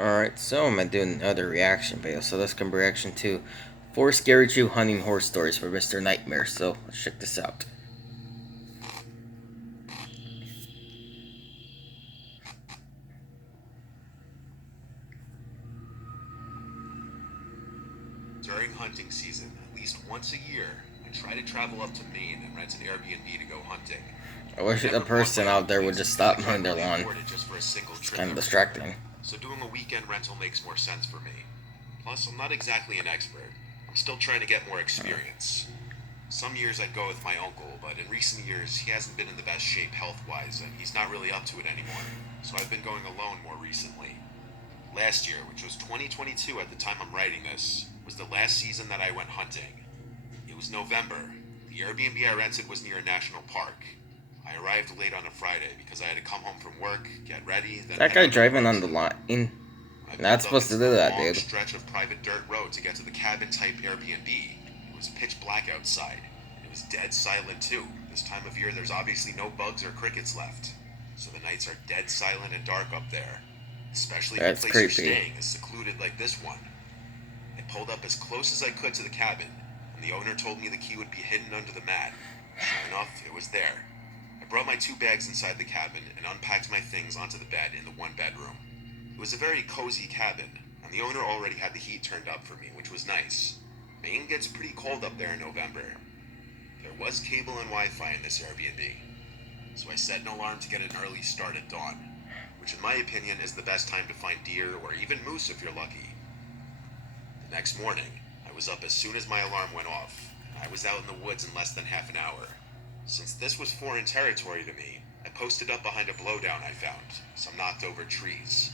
Alright, so I'm gonna do another reaction video. So this can be reaction to 4 Scary Jew hunting horror stories for Mr. Nightmare. So let's check this out. During hunting season, at least once a year, I try to travel up to Maine and rent an Airbnb to go hunting. I wish I the never bought person my own out there would place just because I stop can't mowing their really lawn. afford it just for a single It's trip kind of every year. distracting. So doing a weekend rental makes more sense for me. Plus, I'm not exactly an expert. I'm still trying to get more experience. Some years I'd go with my uncle, but in recent years he hasn't been in the best shape health-wise and he's not really up to it anymore. So I've been going alone more recently. Last year, which was 2022 at the time I'm writing this, was the last season that I went hunting. It was November. The Airbnb I rented was near a national park. I arrived late on a Friday because I had to come home from work, get ready, then That head guy out to the driving on hunts. the line. I Not pulled up supposed to into do the that, long dude. stretch of private dirt road to get to the cabin-type Airbnb. It was pitch black outside. It was dead silent too. This time of year there's obviously no bugs or crickets left. So the nights are dead silent and dark up there. Especially if That's the place you're creepy. staying is secluded like this one. I pulled up as close as I could to the cabin, and the owner told me the key would be hidden under the mat. Sure enough, it was there. I brought my 2 bags inside the cabin and unpacked my things onto the bed in the one bedroom. It was a very cozy cabin, and the owner already had the heat turned up for me, which was nice. Maine gets pretty cold up there in November. There was cable and Wi-Fi in this Airbnb, so I set an alarm to get an early start at dawn, which in my opinion is the best time to find deer or even moose if you're lucky. The next morning, I was up as soon as my alarm went off, and I was out in the woods in less than half an hour. Since this was foreign territory to me, I posted up behind a blowdown I found, some knocked over trees.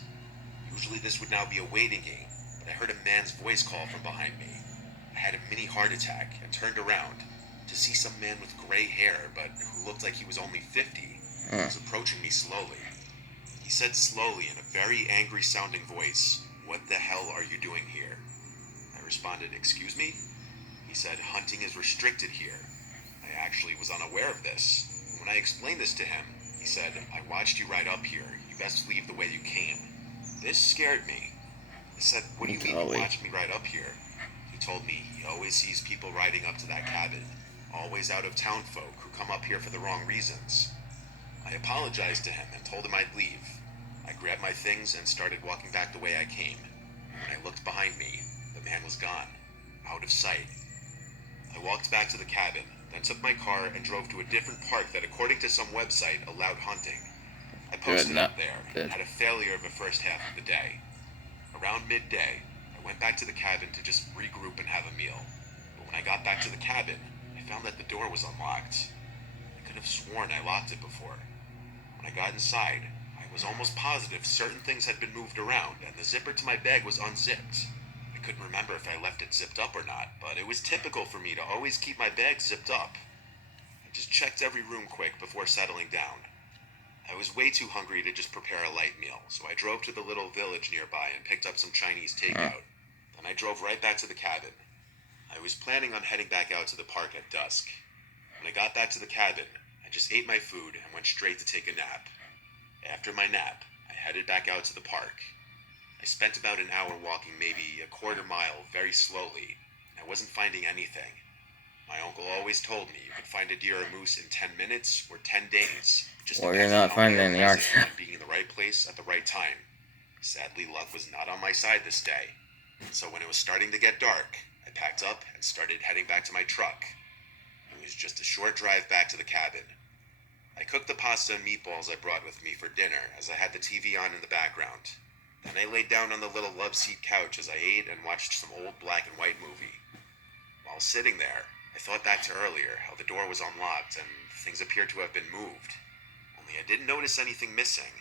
Usually this would now be a waiting game, but I heard a man's voice call from behind me. I had a mini heart attack and turned around to see some man with gray hair, but who looked like he was only 50, who was approaching me slowly. He said slowly in a very angry sounding voice, "What the hell are you doing here?" I responded, "Excuse me?" He said, "Hunting is restricted here." I actually was unaware of this. When I explained this to him, he said, "I watched you ride up here. You best leave the way you came." This scared me. I said, "What do you mean you watched me ride up here?" He told me he always sees people riding up to that cabin, always out of town folk who come up here for the wrong reasons. I apologized to him and told him I'd leave. I grabbed my things and started walking back the way I came. When I looked behind me, the man was gone, out of sight. I walked back to the cabin, then took my car and drove to a different park that, according to some website, allowed hunting. I posted up there and had a failure of the first half of the day. Around midday, I went back to the cabin to just regroup and have a meal. But when I got back to the cabin, I found that the door was unlocked. I could have sworn I locked it before. When I got inside, I was almost positive certain things had been moved around and the zipper to my bag was unzipped. I couldn't remember if I left it zipped up or not, but it was typical for me to always keep my bag zipped up. I just checked every room quick before settling down. I was way too hungry to just prepare a light meal, so I drove to the little village nearby and picked up some Chinese takeout. Then I drove right back to the cabin. I was planning on heading back out to the park at dusk. When I got back to the cabin, I just ate my food and went straight to take a nap. After my nap, I headed back out to the park. I spent about an hour walking maybe a quarter mile very slowly, and I wasn't finding anything. My uncle always told me you could find a deer or moose in 10 minutes or 10 days. It just Well, you're depends on not how many finding are any present art. and being in the right place at the right time. Sadly, luck was not on my side this day. So when it was starting to get dark, I packed up and started heading back to my truck. It was just a short drive back to the cabin. I cooked the pasta and meatballs I brought with me for dinner as I had the TV on in the background. Then I laid down on the little love seat couch as I ate and watched some old black and white movie. While sitting there, I thought back to earlier, how the door was unlocked and things appeared to have been moved. Only I didn't notice anything missing.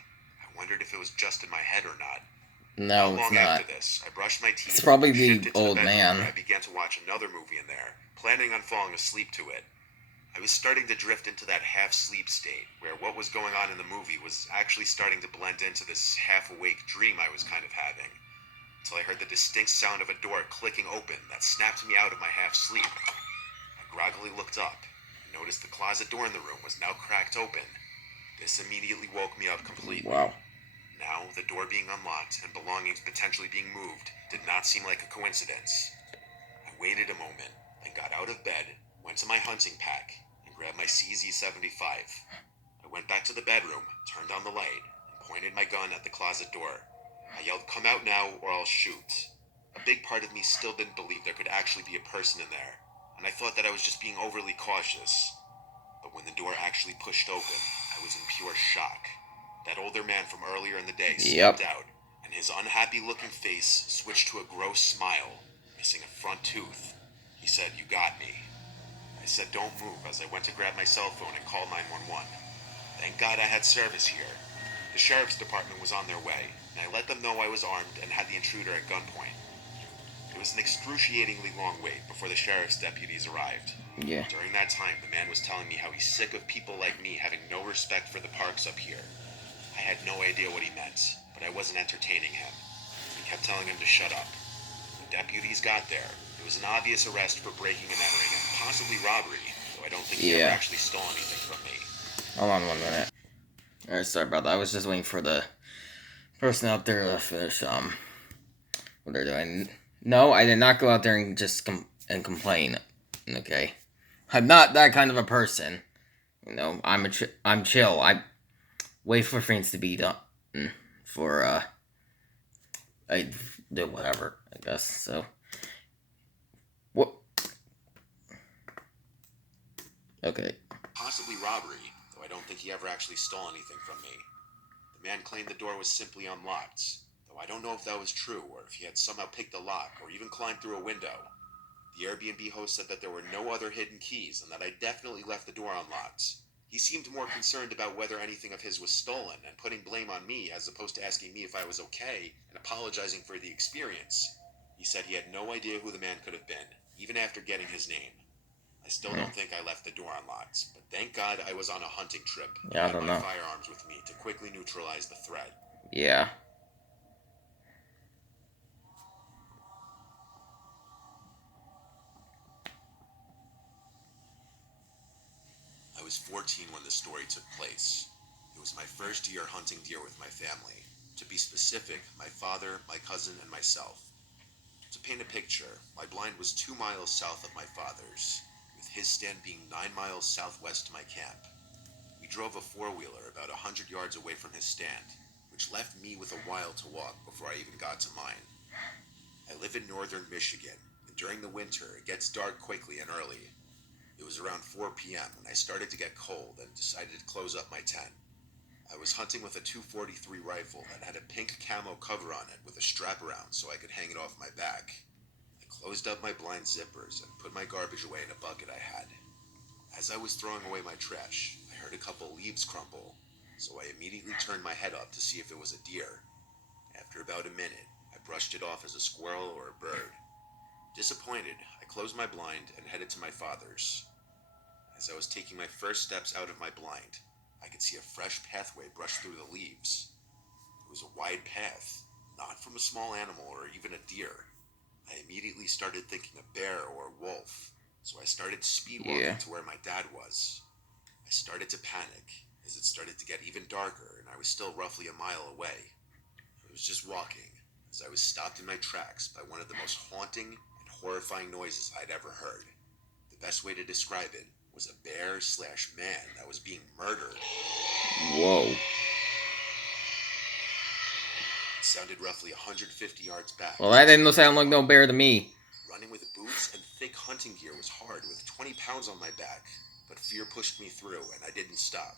I wondered if it was just in my head or not. Not No, it's long not. after this, I brushed my It's teeth, probably the shifted to the old bedroom where I man. began to watch another movie in there, planning on falling asleep to it. I was starting to drift into that half-sleep state, where what was going on in the movie was actually starting to blend into this half-awake dream I was kind of having, until I heard the distinct sound of a door clicking open that snapped me out of my half-sleep. I groggily looked up and noticed the closet door in the room was now cracked open. This immediately woke me up completely. Wow. Now, the door being unlocked and belongings potentially being moved did not seem like a coincidence. I waited a moment, then got out of bed, went to my hunting pack, and grabbed my CZ-75. I went back to the bedroom, turned on the light, and pointed my gun at the closet door. I yelled, "Come out now or I'll shoot." A big part of me still didn't believe there could actually be a person in there, and I thought that I was just being overly cautious. But when the door actually pushed open, I was in pure shock. That older man from earlier in the day stepped out, and his unhappy-looking face switched to a gross smile, missing a front tooth. He said, "You got me." I said, "Don't move," as I went to grab my cell phone and call 911. Thank God I had service here. The sheriff's department was on their way, and I let them know I was armed and had the intruder at gunpoint. It was an excruciatingly long wait before the sheriff's deputies arrived. Yeah. During that time, the man was telling me how he's sick of people like me having no respect for the parks up here. I had no idea what he meant, but I wasn't entertaining him. I kept telling him to shut up. When deputies got there, it was an obvious arrest for breaking and entering and possibly robbery, though I don't think he ever actually stole anything from me. Hold on 1 minute. Alright, sorry about that. I was just waiting for the person out there to finish what they're doing. No, I did not go out there and just complain. Okay, I'm not that kind of a person. You know, I'm chill. I wait for things to be done for I do whatever, I guess. So what? Okay. Possibly robbery, though I don't think he ever actually stole anything from me. The man claimed the door was simply unlocked, though I don't know if that was true or if he had somehow picked the lock or even climbed through a window. The Airbnb host said that there were no other hidden keys and that I definitely left the door unlocked. He seemed more concerned about whether anything of his was stolen and putting blame on me as opposed to asking me if I was okay and apologizing for the experience. He said he had no idea who the man could have been, even after getting his name. I still don't think I left the door unlocked, but thank God I was on a hunting trip and Yeah, I had don't my know. firearms with me to quickly neutralize the threat. Yeah. I was 14 when the story took place. It was my first year hunting deer with my family. To be specific, my father, my cousin, and myself. To paint a picture, my blind was 2 miles south of my father's, with his stand being 9 miles southwest to my camp. We drove a four-wheeler about 100 yards away from his stand, which left me with a while to walk before I even got to mine. I live in northern Michigan, and during the winter it gets dark quickly and early. It was around 4 p.m. when I started to get cold and decided to close up my tent. I was hunting with a .243 rifle that had a pink camo cover on it with a strap around so I could hang it off my back. I closed up my blind zippers and put my garbage away in a bucket I had. As I was throwing away my trash, I heard a couple leaves crumple, so I immediately turned my head up to see if it was a deer. After about a minute, I brushed it off as a squirrel or a bird. Disappointed, I closed my blind and headed to my father's. As I was taking my first steps out of my blind, I could see a fresh pathway brush through the leaves. It was a wide path, not from a small animal or even a deer. I immediately started thinking a bear or a wolf, so I started speed walking to where my dad was. I started to panic, as it started to get even darker and I was still roughly a mile away. I was just walking, as I was stopped in my tracks by one of the most haunting and horrifying noises I'd ever heard. The best way to describe it was a bear/man that was being murdered. Whoa. It sounded roughly 150 yards back. Well, that didn't sound like no bear to me. Running with boots and thick hunting gear was hard with 20 pounds on my back, but fear pushed me through and I didn't stop.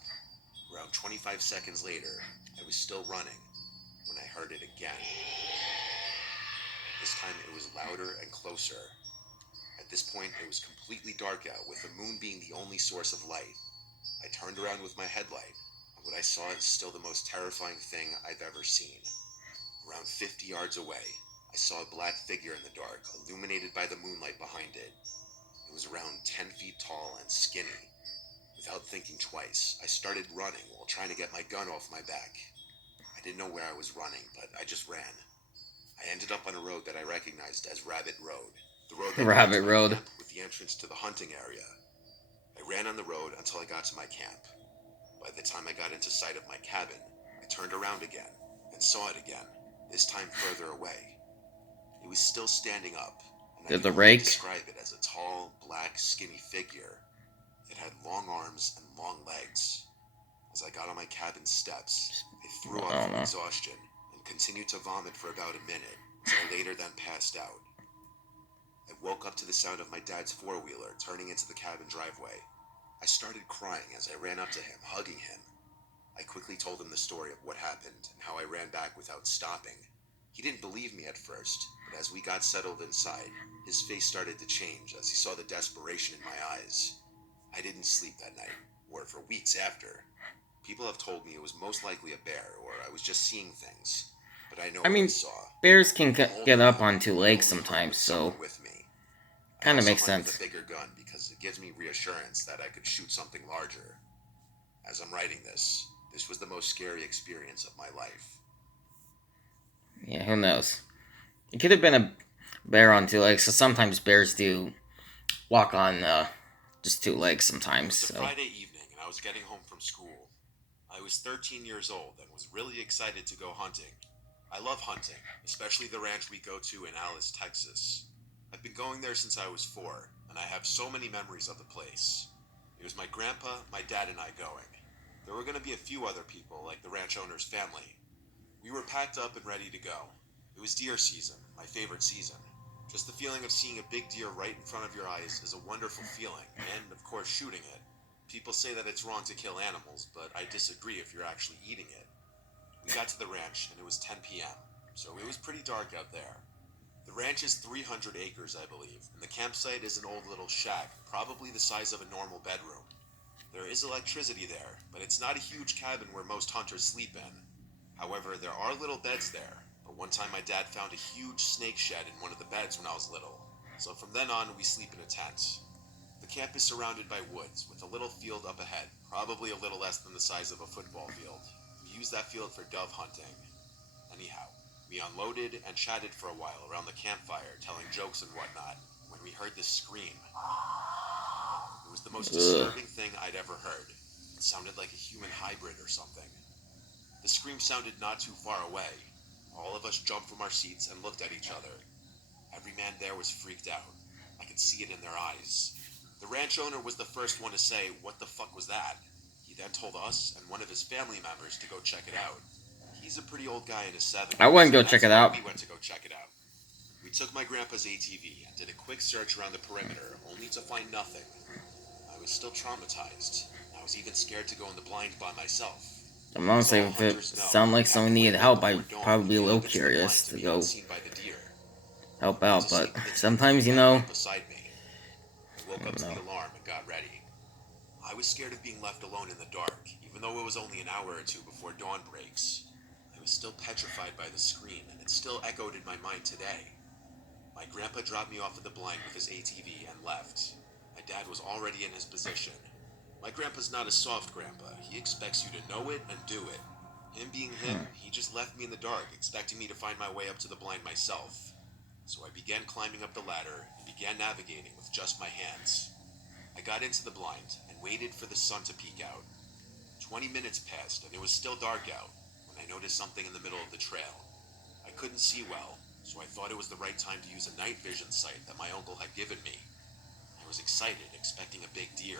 Around 25 seconds later, I was still running when I heard it again. This time it was louder and closer. At this point, it was completely dark out, with the moon being the only source of light. I turned around with my headlight, and what I saw is still the most terrifying thing I've ever seen. Around 50 yards away, I saw a black figure in the dark, illuminated by the moonlight behind it. It was around 10 feet tall and skinny. Without thinking twice, I started running while trying to get my gun off my back. I didn't know where I was running, but I just ran. I ended up on a road that I recognized as Rabbit Road. The road that Rabbit Road. With the entrance to the hunting area. I ran on the road until I got to my camp. By the time I got into sight of my cabin, I turned around again and and saw it again, this time further away. It was still standing up, and I Did could the only rake? describe it as a tall, black, skinny figure. It had long arms and long legs. As I got on my cabin steps, I threw I up don't from know. exhaustion and continued to vomit for about a minute, until I later then passed out. I woke up to the sound of my dad's four-wheeler turning into the cabin driveway. I started crying as I ran up to him, hugging him. I quickly told him the story of what happened and how I ran back without stopping. He didn't believe me at first, but as we got settled inside, his face started to change as he saw the desperation in my eyes. I didn't sleep that night, or for weeks after. People have told me it was most likely a bear, or I was just seeing things, but I know I what I mean, saw. bears can I'm get older up now, on two and I legs only hunt sometimes, with so someone with me. I kind of also makes hunt sense. with a bigger gun because it gives me reassurance that I could shoot something larger. As I'm writing this was the most scary experience of my life. Yeah, who knows? It could have been a bear on two legs, so sometimes bears do walk on just two legs It sometimes, was a so. Friday evening and I was getting home from school. I was 13 years old and was really excited to go hunting. I love hunting, especially the ranch we go to in Alice, Texas. I've been going there since I was 4, and I have so many memories of the place. It was my grandpa, my dad, and I going. There were going to be a few other people, like the ranch owner's family. We were packed up and ready to go. It was deer season, my favorite season. Just the feeling of seeing a big deer right in front of your eyes is a wonderful feeling, and of course shooting it. People say that it's wrong to kill animals, but I disagree if you're actually eating it. We got to the ranch and it was 10 p.m., so it was pretty dark out there. The ranch is 300 acres, I believe, and the campsite is an old little shack, probably the size of a normal bedroom. There is electricity there, but it's not a huge cabin where most hunters sleep in. However, there are little beds there, but one time my dad found a huge snake shed in one of the beds when I was little, so from then on we sleep in a tent. The camp is surrounded by woods, with a little field up ahead, probably a little less than the size of a football field. We use that field for dove hunting. Anyhow, we unloaded and chatted for a while around the campfire, telling jokes and whatnot, when we heard this scream. It was the most Ugh. disturbing thing I'd ever heard. It sounded like a human hybrid or something. The scream sounded not too far away. All of us jumped from our seats and looked at each other. Every man there was freaked out. I could see it in their eyes. The ranch owner was the first one to say, "What the fuck was that?" He then told us and one of his family members to go check it out. He's a pretty old guy in his 70s. I wouldn't go so check that's it why out. we went to go check it out. We took my grandpa's ATV and did a quick search around the perimeter, only to find nothing. I was still traumatized. I was even scared to go in the blind by myself. I'm As honestly, all if it hunters know, sounded like you have someone to needed wait help, before I'd dawn probably be a to little get into the blind curious to to be go unseen by the deer. help I went out, to but sleep in the tent sometimes, with you my know, dad beside me. I woke I up don't to know. the alarm and got ready. I was scared of being left alone in the dark, even though it was only an hour or two before dawn breaks. I was still petrified by the scream, and it still echoed in my mind today. My grandpa dropped me off at the blind with his ATV and left. My dad was already in his position. My grandpa's not a soft grandpa. He expects you to know it and do it. Him being him, he just left me in the dark, expecting me to find my way up to the blind myself. So I began climbing up the ladder and began navigating with just my hands. I got into the blind and waited for the sun to peek out. 20 minutes passed and it was still dark out when I noticed something in the middle of the trail. I couldn't see well, so I thought it was the right time to use a night vision sight that my uncle had given me. I was excited, expecting a big deer,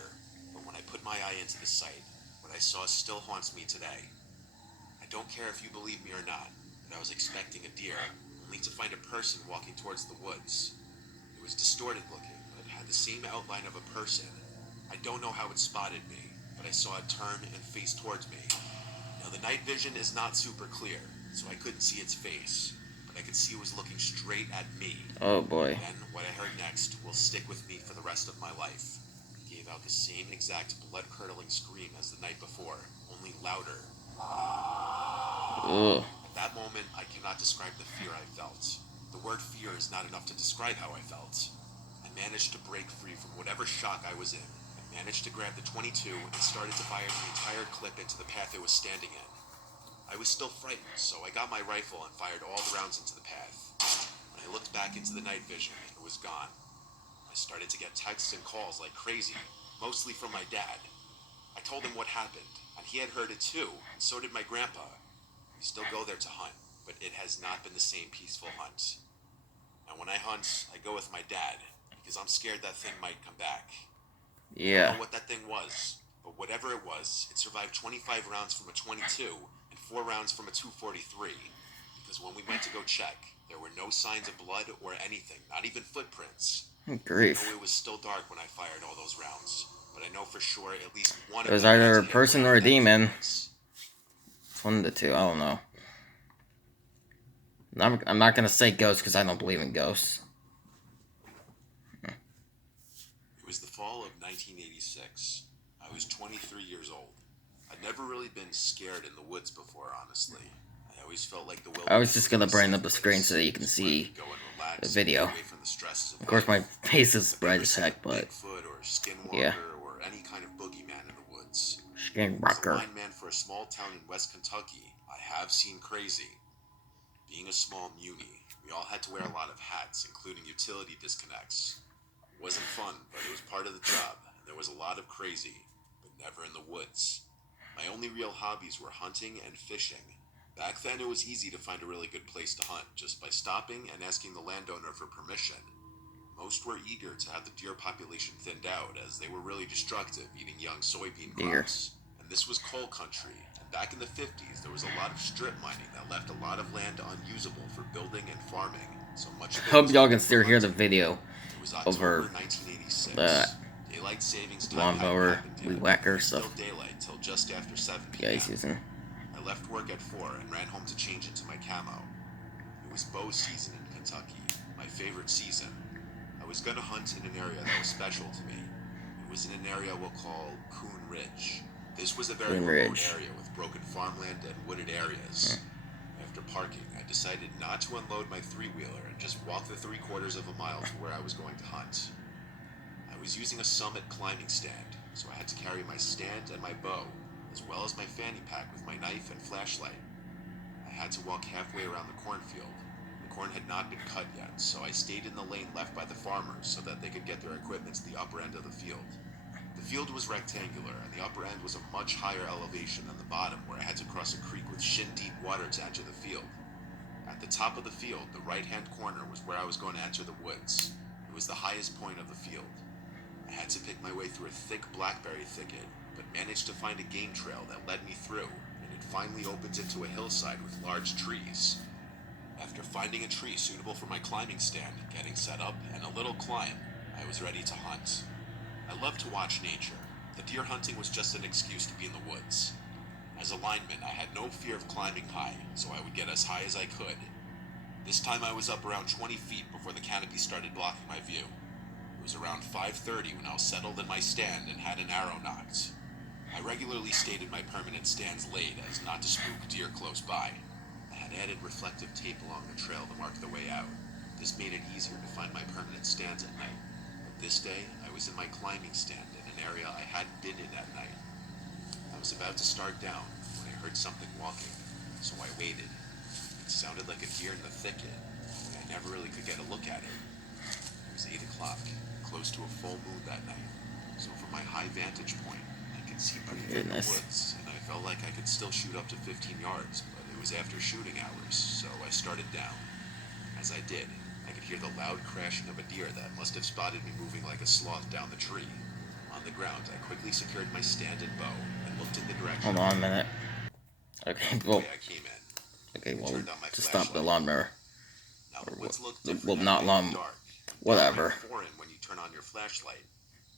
but when I put my eye into the sight, what I saw still haunts me today. I don't care if you believe me or not, but I was expecting a deer, only to find a person walking towards the woods. It was distorted looking, but had the same outline of a person. I don't know how it spotted me, but I saw it turn and face towards me. Now the night vision is not super clear, so I couldn't see its face, but I could see it was looking straight at me. Oh boy. Then what I heard next will stick with me for the rest of my life. It gave out the same exact blood-curdling scream as the night before, only louder. Ugh. At that moment, I cannot describe the fear I felt. The word fear is not enough to describe how I felt. I managed to break free from whatever shock I was in, and managed to grab the .22 and started to fire the entire clip into the path it was standing in. I was still frightened, so I got my rifle and fired all the rounds into the path. When I looked back into the night vision, it was gone. I started to get texts and calls like crazy, mostly from my dad. I told him what happened, and he had heard it too, and so did my grandpa. We still go there to hunt, but it has not been the same peaceful hunt. Now when I hunt, I go with my dad, because I'm scared that thing might come back. I don't Yeah. know what that thing was, but whatever it was, it survived 25 rounds from a 22 and 4 rounds from a 243. Because when we went to go check, there were no signs of blood or anything, not even footprints. I Grief. know it was still dark when I fired all those rounds, but I know for sure at least one It of was them had either to a hit person or wherever a that thing demon. was. It's one of the two. I don't know. I'm not gonna say ghosts because I don't believe in ghosts. It was the fall of 1986. I was 23 years old. I'd never really been scared in the woods before, honestly. I always felt like the wilderness I was just gonna my bring safe up the screen place. so that you can It's where I see could go and relax, the video. get away from the stresses Of course, my life. face is I've bright never as seen heck, a but Bigfoot or Skinwalker yeah. or any kind of boogeyman in the woods. As a Skinwalker. lineman for a small town in West Kentucky, I have seen crazy. Being a small muni, we all had to wear a lot of hats, including utility disconnects. It wasn't fun, but it was part of the job, and there was a lot of crazy, but never in the woods. My only real hobbies were hunting and fishing. Back then, it was easy to find a really good place to hunt just by stopping and asking the landowner for permission. Most were eager to have the deer population thinned out, as they were really destructive, eating young soybean crops. And this was coal country, and back in the 50s, there was a lot of strip mining that left a lot of land unusable for building and farming. So much of it Hope was y'all open can for still hear the hunting. video It was over October 1986. the Daylight savings time lawnmower, hadn't happened weed yet. whacker It was stuff. still daylight till just after 7 Yeah, p.m. he's using. I left work at 4 and ran home to change into my camo. It was bow season in Kentucky, my favorite season. I was gonna hunt in an area that was special to me. It was in an area we'll call Coon Ridge. This was a very Coon remote Ridge. area with broken farmland and wooded areas. After parking, I decided not to unload my three-wheeler and just walk the 3/4 of a mile to where I was going to hunt. I was using a Summit climbing stand, so I had to carry my stand and my bow, as well as my fanny pack with my knife and flashlight. I had to walk halfway around the cornfield. The corn had not been cut yet, so I stayed in the lane left by the farmers so that they could get their equipment to the upper end of the field. The field was rectangular, and the upper end was a much higher elevation than the bottom, where I had to cross a creek with shin-deep water to enter the field. At the top of the field, the right-hand corner was where I was going to enter the woods. It was the highest point of the field. I had to pick my way through a thick blackberry thicket, but managed to find a game trail that led me through, and it finally opens into a hillside with large trees. After finding a tree suitable for my climbing stand, getting set up, and a little climb, I was ready to hunt. I love to watch nature. The deer hunting was just an excuse to be in the woods. As a lineman, I had no fear of climbing high, so I would get as high as I could. This time I was up around 20 feet before the canopy started blocking my view. It was around 5:30 when I was settled in my stand and had an arrow nocked. I regularly stayed in my permanent stands late as not to spook deer close by. I had added reflective tape along the trail to mark the way out. This made it easier to find my permanent stands at night. But this day, I was in my climbing stand in an area I hadn't been in at night. I was about to start down when I heard something walking, so I waited. It sounded like a deer in the thicket, but I never really could get a look at it. It was 8 o'clock, close to a full moon that night, so from my high vantage point, I could see pretty good in the Goodness. woods, and I felt like I could still shoot up to 15 yards, but it was after shooting hours, so I started down. As I did, I could hear the loud crashing of a deer that must have spotted me moving like a sloth down the tree. On the ground, I quickly secured my stand and bow and looked in the direction Hold on a minute. Okay, the well, way I came in. okay, well, Turned on my just stop the flashlight. lawnmower. Now the woods look Well, different at not night lawn- in the dark. whatever. Downright foreign when you turn on your flashlight.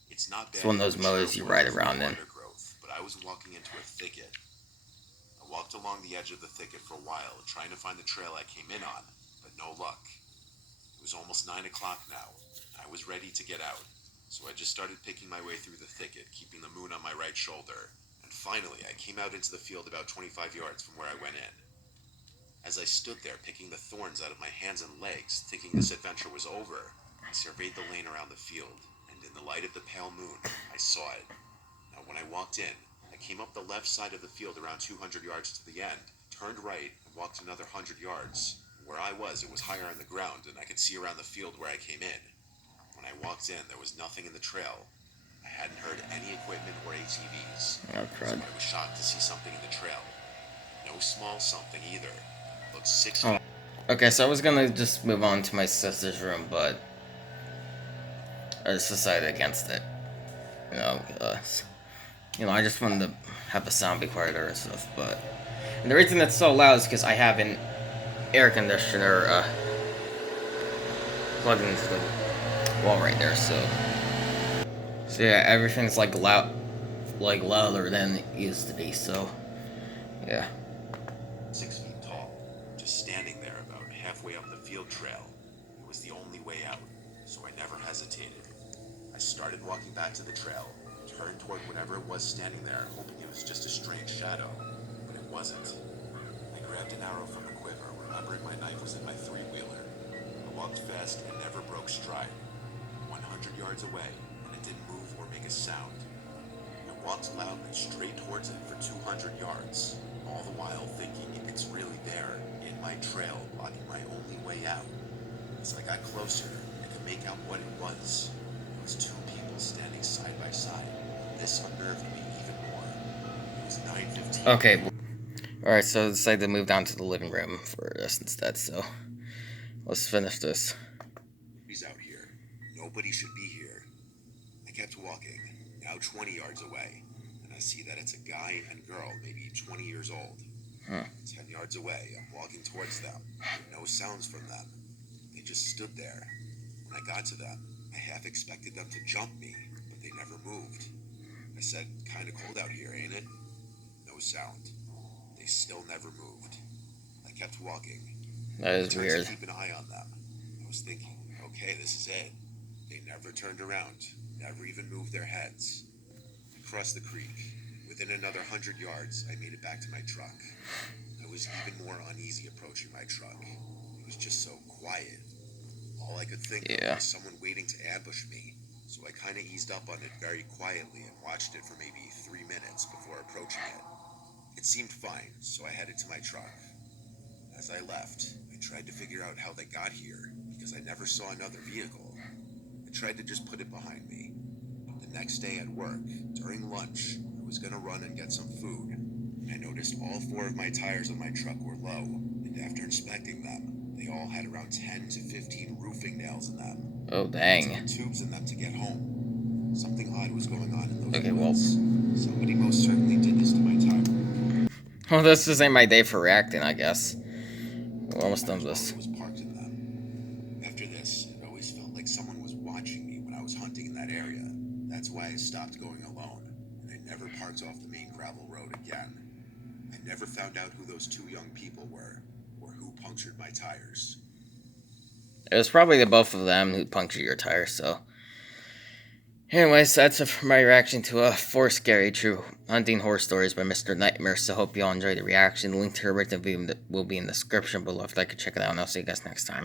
It's not bad. It's one of those mature mowers you woods ride with around no in. undergrowth, but I was walking into a thicket. I walked along the edge of the thicket for a while, trying to find the trail I came in on, but no luck. It was almost 9 o'clock now. I was ready to get out, so I just started picking my way through the thicket, keeping the moon on my right shoulder, and finally I came out into the field about 25 yards from where I went in. As I stood there picking the thorns out of my hands and legs, thinking this adventure was over, I surveyed the lane around the field, and in the light of the pale moon, I saw it. Now when I walked in, I came up the left side of the field around 200 yards to the end, turned right, and walked another 100 yards. Where I was, it was higher on the ground, and I could see around the field where I came in. When I walked in, there was nothing in the trail. I hadn't heard any equipment or ATVs. Oh, So crud. I was shocked to see something in the trail. No No small something either. Looked 6 Oh. feet. Okay, so I was gonna just move on to my sister's room, but I just decided against it. You know, I just wanted to have the sound be quieter and stuff, but... And the reason it's so loud is because I have an air conditioner, plugged into the wall right there, so... So yeah, everything's like louder than it used to be, so... Yeah. 6 feet tall, just standing there about halfway up the field trail. It was the only way out, so I never hesitated. I started walking back to the trail, turned toward whatever it was standing there, hoping it was just a strange shadow, but it wasn't. I grabbed an arrow from the quiver, remembering my knife was in my three-wheeler. I walked fast and never broke stride. 100 yards away, and it didn't move or make a sound. I walked loudly straight towards it for 200 yards, all the while thinking it's really there, in my trail, blocking my only way out. As I got closer, I could make out what it was. It was two people standing side by side. This unnerved me even more. It was 9:15. Okay. Alright, so I decided to move down to the living room for this instead, so... Let's finish this. He's out here. Nobody should be here. I kept walking, now 20 yards away, and I see that it's a guy and girl, maybe 20 years old. 10 yards away, I'm walking towards them. No sounds from them. They just stood there. When I got to them, I half expected them to jump me, but they never moved. I said, "Kinda cold out here, ain't it?" No sound. They still never moved. I kept walking. That is I tried weird. to keep an eye on them. I was thinking, okay, this is it. They never turned around, never even moved their heads. I crossed the creek. Within another 100 yards, I made it back to my truck. I was even more uneasy approaching my truck. It was just so quiet. All I could think of was someone waiting to ambush me, so I kind of eased up on it very quietly and watched it for maybe 3 minutes before approaching it. It seemed fine, so I headed to my truck. As I left, I tried to figure out how they got here, because I never saw another vehicle. I tried to just put it behind me. The next day at work, during lunch, I was gonna run and get some food, and I noticed all 4 of my tires on my truck were low, and after inspecting them, they all had around 10 to 15 roofing nails in them. Oh, dang. Tubes in them to get home. Something odd was going on in those Okay, woods. Somebody most certainly did this to my tire. Well, this just ain't my day for reacting, I guess. We're almost done with this. Was parked in them. After this, it always felt like someone was watching me when I was hunting in that area. That's why I stopped going alone, and I never parked off the main gravel road again. I never found out who those 2 young people were, or who punctured my tires. It was probably the both of them who punctured your tires, so... Anyways, that's it for my reaction to 4 Scary True Hunting Horror Stories by Mr. Nightmare, so hope you all enjoyed the reaction. The link to her written video will be in the description below if you'd like to check it out, and I'll see you guys next time.